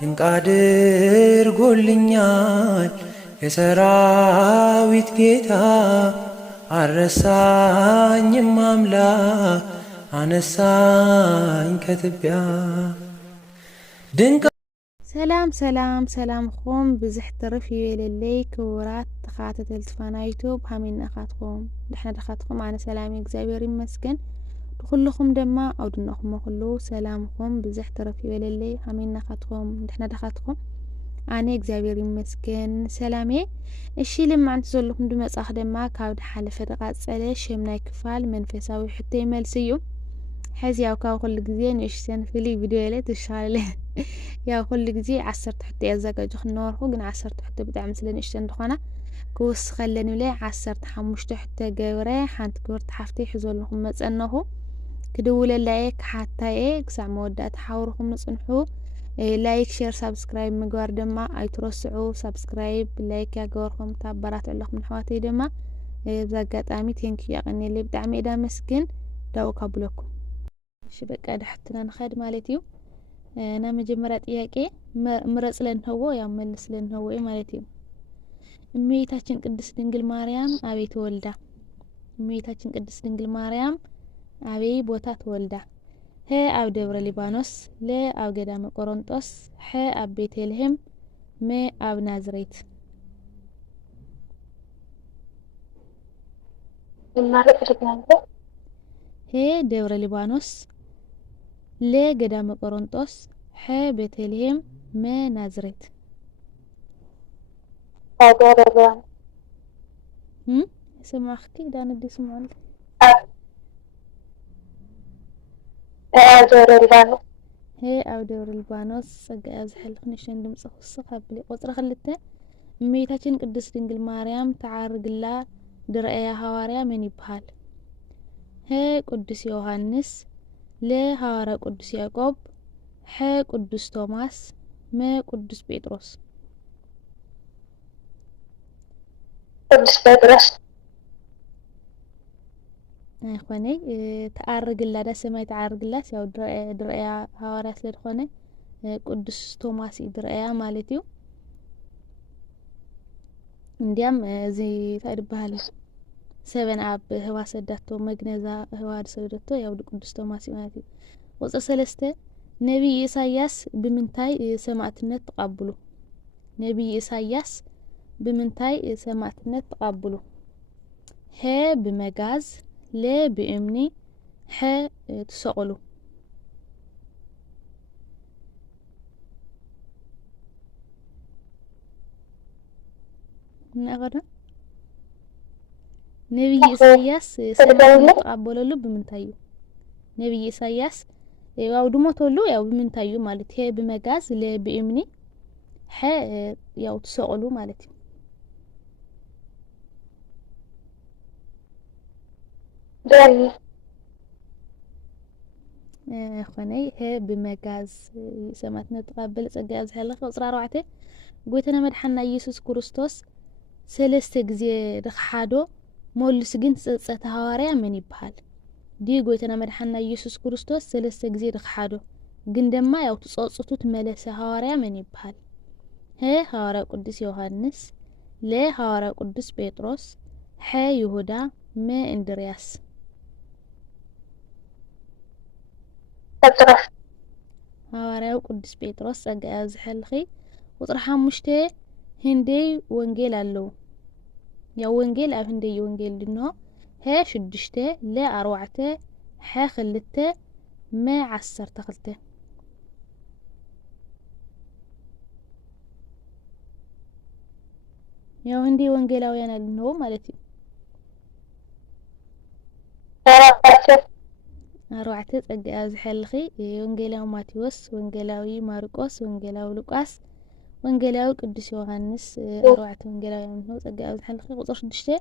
ድንቅ አድርጎልኛል የሰራዊት ጌታ። አልረሳኝም አምላክ አነሳኝ ከትቢያ። ድንቅ ሰላምኩም ብዙሕ ትርፍ ይበለለይ ክቡራት ተኸታተልቲ ፋና ዩቱብ ሃመይና ኢኻትኩም ድሕና ዲኻትኩም ኣነ ሰላም እግዚአብሔር ይመስገን። ኩልኩም ድማ ኣብ ድንኹም ኩሉ ሰላምኩም ብዙሕ ትርፍ ይበለለይ ሃመይና ኢኻትኩም ድሕና ዲኻትኩም ኣነ እግዚአብሔር ይመስገን ሰላም እየ። እሺ ልማዕንቲ ዘለኩም ድመጻኽ ድማ ካብ ድሓለፈ ተቃጸለ ሸምናይ ክፋል መንፈሳዊ ሕቶይ መልሲ እዩ። ሕዚ ያው ካብ ኩሉ ግዜ ንእሽተን ፍልይ ቪድዮ ለ ትሻለ ያው ኩሉ ግዜ 10 ሕቶ ያዘጋጁ ክነበርኩ ግን 10 ሕቶ ብጣዕሚ ስለ ንእሽተን ድኾና ክውስኸለን ብለ 15 ሕቶ ገብረ ሓንቲ ክብርቲ ሓፍተይ ሒዘልኩም መጸነኹ ክድውለላ እየ ክሓታይ እየ ክሳዕ መወዳእታ ሓውርኩም ንጽንሑ። ላይክ ሼር ሳብስክራይብ ምግባር ድማ ኣይትረስዑ። ሳብስክራይብ ላይክ ያገበርኩም ታበራትዕለኩም ኣሕዋተይ ድማ ብዛ ኣጋጣሚ ቴንኪዩ ያቀኒለይ ብጣዕሚ እየ ዳመስግን ዳው ካብለኩም። እሺ በቃ ድሕትና ንኸድ ማለት እዩ። ና መጀመሪያ ጥያቄ ምረጽ ለንህዎ ያው መልስ ለንህዎ ማለት እዩ። እመቤታችን ቅድስት ድንግል ማርያም አበይ ተወልዳ? እመቤታችን ቅድስት ድንግል ማርያም አበይ ቦታ ተወልዳ? ሀ ኣብ ደብረ ሊባኖስ፣ ለ ኣብ ገዳመ ቆሮንጦስ፣ ሐ ኣብ ቤተልሔም፣ መ ኣብ ናዝሬት። ሄ ደብረ ሊባኖስ፣ ለ ገዳመ ቆሮንጦስ፣ ሐ ቤተልሔም፣ መ ናዝሬት። ስማኽቲ ዳንዲ ስምዖን ሄ ኣብ ደብረ ሊባኖስ ጸጋያ ዝሕልኽ ንሽን ድምፂ ክስኽ ኣብሊ ቁጽሪ 2 እመቤታችን ቅድስት ድንግል ማርያም ተዓርግላ ድረአያ ሐዋርያ መን ይበሃል? ሄ ቅዱስ ዮሐንስ፣ ለ ሐዋርያ ቅዱስ ያዕቆብ፣ ሐ ቅዱስ ቶማስ፣ መ ቅዱስ ጴጥሮስ። ቅዱስ ጴጥሮስ ኣይኮነይ ተዓርግላ ዳ ሰማይ ተዓርግላስ ያው ድረአያ ሐዋርያ ስለ ዝኾነ ቅዱስ ቶማስ ድረአያ ማለት እዩ። እንዲያም እዚ እንታይ ይበሃል ሰበን ኣብ ህዋ ሰዳቶ መግነዛ ህዋ ሰደቶ ያው ቅዱስ ቶማስ ማለት እዩ። ቁጽሪ 3 ነቢይ ኢሳይያስ ብምንታይ ሰማዕትነት ተቀብሉ? ነቢይ ኢሳይያስ ብምንታይ ሰማዕትነት ተቀብሉ? ሄ ብመጋዝ፣ ለ ብእምኒ፣ ሐ ተሰቅሉ። እናቀረ ነቢይ ኢሳይያስ ሰማዕትነት ተቀበለሉ ብምንታይ እዩ? ነቢይ ኢሳይያስ ያው ድሞተሉ ያው ብምንታይ እዩ ማለት ሄ ብመጋዝ፣ ለ ብእምኒ፣ ሐ ያው ተሰቅሉ ማለት እዩ። خني هي بمجاز سماتنا تقبل ጸጋያ ዝሕልኽ ቁጽሪ 4 ጎይተና መድሓና ኢየሱስ ክርስቶስ ሰለስተ ግዜ ድኽሓዶ ሞልስ ግን ጸጸተ ሐዋርያ መን ይበሃል? ዲ ጎይተና መድሓና ኢየሱስ ክርስቶስ ሰለስተ ግዜ ድኽሓዶ ግን ደማ ያው ተጸጽቱ ተመለሰ ሐዋርያ መን ይበሃል? ሄ ሐዋርያ ቅዱስ ዮሐንስ፣ ለ ሐዋርያ ቅዱስ ጴጥሮስ፣ ሐ ይሁዳ፣ መ እንድርያስ። ጴጥሮስ ሐዋርያው ቅዱስ ጴጥሮስ ጸጋያ ዝሕልኺ ቁጽሪ 5 ህንደይ ወንጌል ኣለው ያው ወንጌል ኣብ ህንደይ ወንጌል ድኖ ሄ 6 ለ 4 ሐ 2 መ 12 ያው ህንደይ ወንጌላውያን ኣለው ማለት እዩ። 4 ጸጋያ ዝሕልኺ ወንጌላዊ ማቴዎስ፣ ወንጌላዊ ማርቆስ፣ ወንጌላዊ ሉቃስ፣ ወንጌላዊ ቅዱስ ዮሐንስ 4 ወንጌላውያን ነው። ጸጋያ ዝሕልኺ ቁጽሪ 6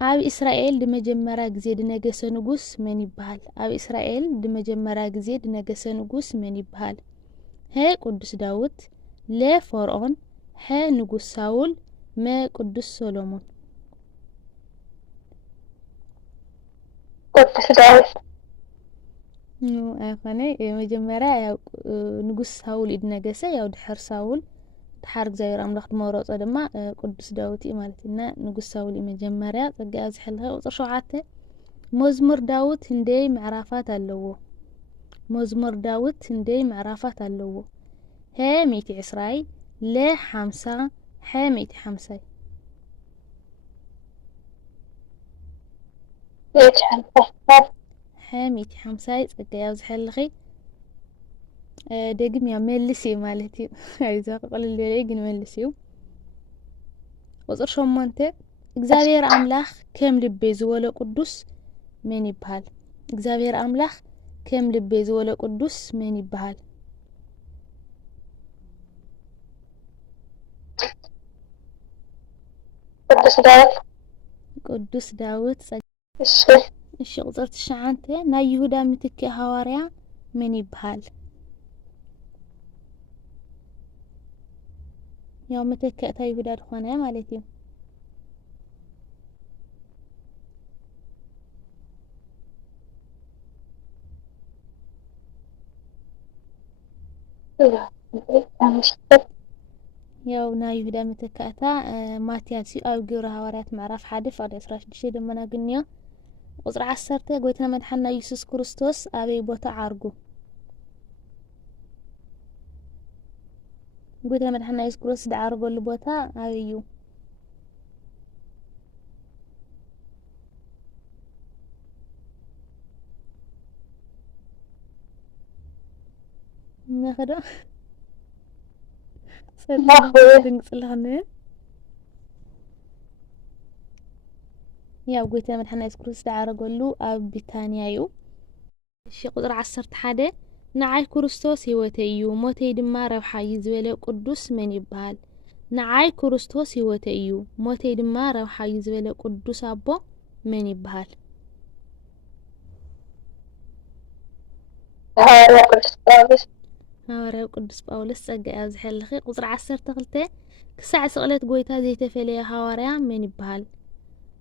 ኣብ እስራኤል ድመጀመርያ ግዜ ድነገሰ ንጉስ መን ይበሃል? ኣብ እስራኤል ድመጀመርያ ግዜ ድነገሰ ንጉስ መን ይበሃል? ሄ ቅዱስ ዳዊት፣ ለ ፈርዖን፣ ሐ ንጉስ ሳውል፣ መ ቅዱስ ሰሎሞን። ቅዱስ ዳዊት ኣይኮነ መጀመርያ ያው ንጉስ ሳውል ይድነገሰ ያው ድሕር ሳውል ድሓር እግዚአብሔር ኣምላኽ ድመረፆ ድማ ቅዱስ ዳዊት እዩ ማለት እና ንጉስ ሳውል መጀመርያ ጸጋያ ዝሕልኸ ቁጥር 7 መዝሙር ዳዊት ክንደይ ምዕራፋት ኣለዎ መዝሙር ዳዊት ክንደይ ምዕራፋት ኣለዎ ሀ 120 ለ 50 ሐ 150 ሐ 150 ጸጋያ ዝሕልኸ ደግም ያ መልስ ማለት እዩ አይዛ ቀለል ለይ ግን መልስ እዩ ቁጥር 8 እግዚአብሔር አምላኽ ከም ልቤ ዝወለ ቅዱስ ምን ይባሃል እግዚአብሔር አምላኽ ከም ልቤ ዝወለ ቅዱስ ምን ይባሃል ቅዱስ ዳዊት እሺ ቁጥር 9 ናይ ይሁዳ ምትክ ሐዋርያ ምን ይባሃል ያው ምትክእታ ይሁዳ ድኾነ ማለት እዩ ያው ናይ ይሁዳ ምትክእታ ማትያስ ኣብ ግብረ ሐዋርያት ምዕራፍ 1 ፍቅዲ 16 ደመና ግንዮ ቁጥር 10 ጎይታና መድሓኒትና ኢየሱስ ክርስቶስ ኣበይ ቦታ ዓርጉ ጎይታና መድሓኒትና ኢየሱስ ክርስቶስ ዳዓርገሉ ቦታ ኣበይ እዩ ነኸዳ ድንጽልኸነ ያው ጎይታና መድሓኒትና ኢየሱስ ክርስቶስ ዳዓርገሉ ኣብ ቢታንያ እዩ እሺ ቁጥር 11 ንዓይ ክርስቶስ ህይወተይ እዩ ሞተይ ድማ ረብሓይ ዝበለ ቅዱስ መን ይባሃል ንዓይ ክርስቶስ ህይወተይ እዩ ሞተይ ድማ ረብሓይ ዝበለ ቅዱስ ኣቦ መን ይባሃል ሐዋርያው ቅዱስ ጳውሎስ ጸጋያ ዝሕልኸ ቁጥር 12 ክሳዕ ስቕለት ጎይታ ዘይተፈለየ ሐዋርያ መን ይባሃል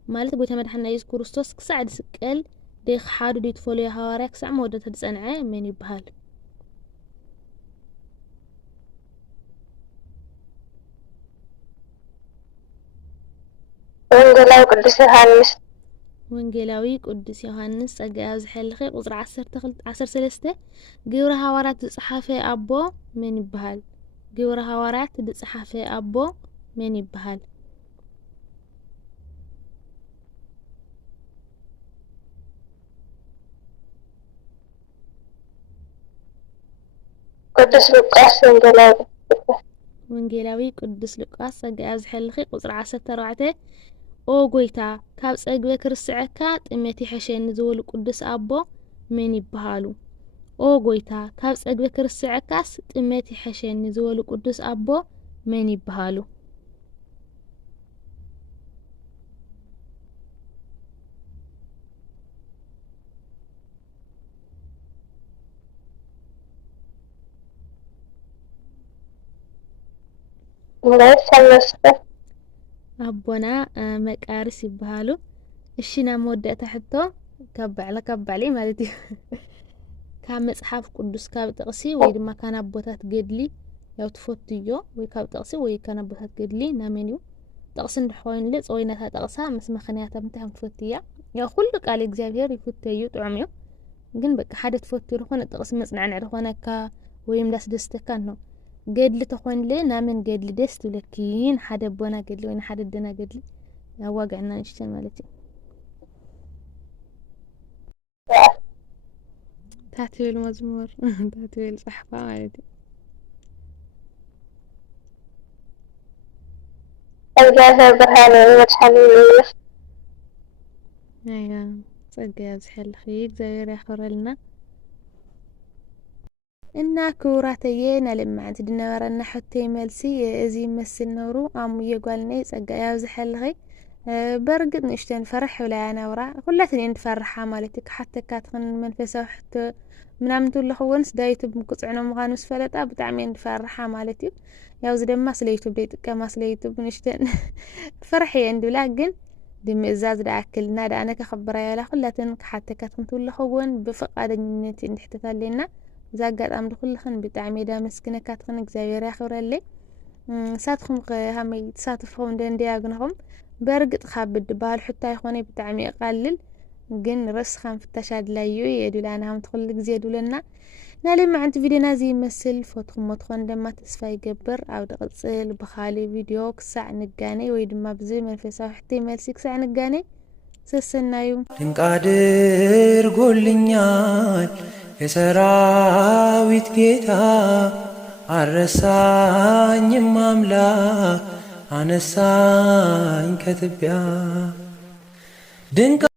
ማለት ጎይታ መድሓኒትና ኢየሱስ ክርስቶስ ክሳዕ ድስቀል ደይሓዱ ደይተፈለየ ሐዋርያ ክሳዕ መወደተ ድጸንዐ መን ይባሃል ወንጌላዊ ቅዱስ ዮሐንስ ጸጋያ ዝሕልኸ ቁጥር 13 ግብረ ሐዋርያት ዝጸሓፈ ኣቦ መን ይባሃል ግብረ ሐዋርያት ዝጸሓፈ ኣቦ መን ይባሃል ቅዱስ ሉቃስ ወንጌላዊ ቅዱስ ሉቃስ ጸጋያ ዝሕልኸ ቁጥር 14 ኦ ጎይታ ካብ ጸግበ ክርስዕካ ጥመት ይሐሸኒ ዝበሉ ቅዱስ ኣቦ መን ይባሃሉ ኦ ጎይታ ካብ ጸግበ ክርስዕካስ ጥመት ይሐሸኒ ዝበሉ ቅዱስ ኣቦ መን ይባሃሉ ኣቦና መቃርስ ይባሃሉ እሺ ና መወደእታ ሕቶ ካብ ባዕለ ማለት እዩ ካብ መጽሓፍ ቅዱስ ካብ ጥቕሲ ወይ ድማ ካና ቦታት ገድሊ ያው ትፈትዮ ወይ ካብ ጥቕሲ ወይ ካና ቦታት ገድሊ ናመን እዩ ጥቕስ እንድኾይንለ ጾይናታ ጥቕሳ ምስ ምኽንያታ ምንታይ ትፈትያ ያው ኩሉ ቃል እግዚአብሔር ይፈትዩ ጥዑም እዩ ግን በቃ ሓደ ትፈትዩ ዝኾነ ጥቕስ መጽናዕን ዝኾነካ ወይም ዳስደስተካ ነው ገድሊ ተኾይንለ ናመን ገድሊ ደስ ትብለኪን ሓደ ቦና ገድሊ ወይ ሓደ ደና ገድሊ ያዋጋዕና ንሽተን ማለት እዩ ታትብል መዝሙር ታትብል ጽሕፋ ማለት እዩ እግዚአብሔር ብርሃን መድሓኒ አያ ጸጋያ ዝሕልኸ እግዚአብሔር ያኽብረልና እና ክቡራተየ ናለማዓንቲ ድነበረና ሕቶይ መልሲ እዚ ይመስል ነብሩ ኣሙየ ጓልነይ ጸጋያ ዝሕልኸ በርግጥ ንእሽተን ፈርሕ ብላያ ነብራ ኩላትን እንድፈርሓ ማለት እዩ ክሓተካ ትኽን መንፈሳዊ ሕቶ ምናምን ትልኽወንስ ዳይቱብ ምክጽዕኖ ምዃኑ ስፈለጣ ብጣዕሚ እንድፈርሓ ማለት እዩ ያው እዚ ድማ ስለ ዩቱብ ደይጥቀማ ስለ ዩቱብ ንእሽተን ፈርሕ እየ እንድብላ ግን ብምእዛዝ ዳኣክልና ዳኣነ ከኸብራ ያላ ኩላተን ክሓተካትክን ትውለኸውን ብፍቃደኝነት እንድሕተታለና ዛጋጣም ድኩልኽን ብጣዕሚ ዳመስግነካትክን እግዚአብሔር ያኽብረለይ ሳትኩም ከመይ ተሳትፍኩም እንደንዲያግነኩም በርግጥ ካብድ ባል ሕታ ይኾነ ብጣዕሚ ይቃልል ግን ረስኻን ፍተሻ ድላዩ የዱላና هم ትኩል ግዜ ዱለና ናለይ ማዕንቲ ቪዲዮና እዚ ይመስል ፎትኩም ሞትኮን ደማ ተስፋ ይገብር ኣብ ድቅጽል በኻሊ ቪዲዮ ክሳዕ ንጋኔ ወይ ድማ ብዚ መንፈሳዊ ሕተይ መልሲ ክሳዕ ንጋኔ ሰሰናዩ ድንቅ አድርጎልኛል የሰራዊት ጌታ አረሳኝም አምላክ አነሳኝ ከትቢያ ድንቅ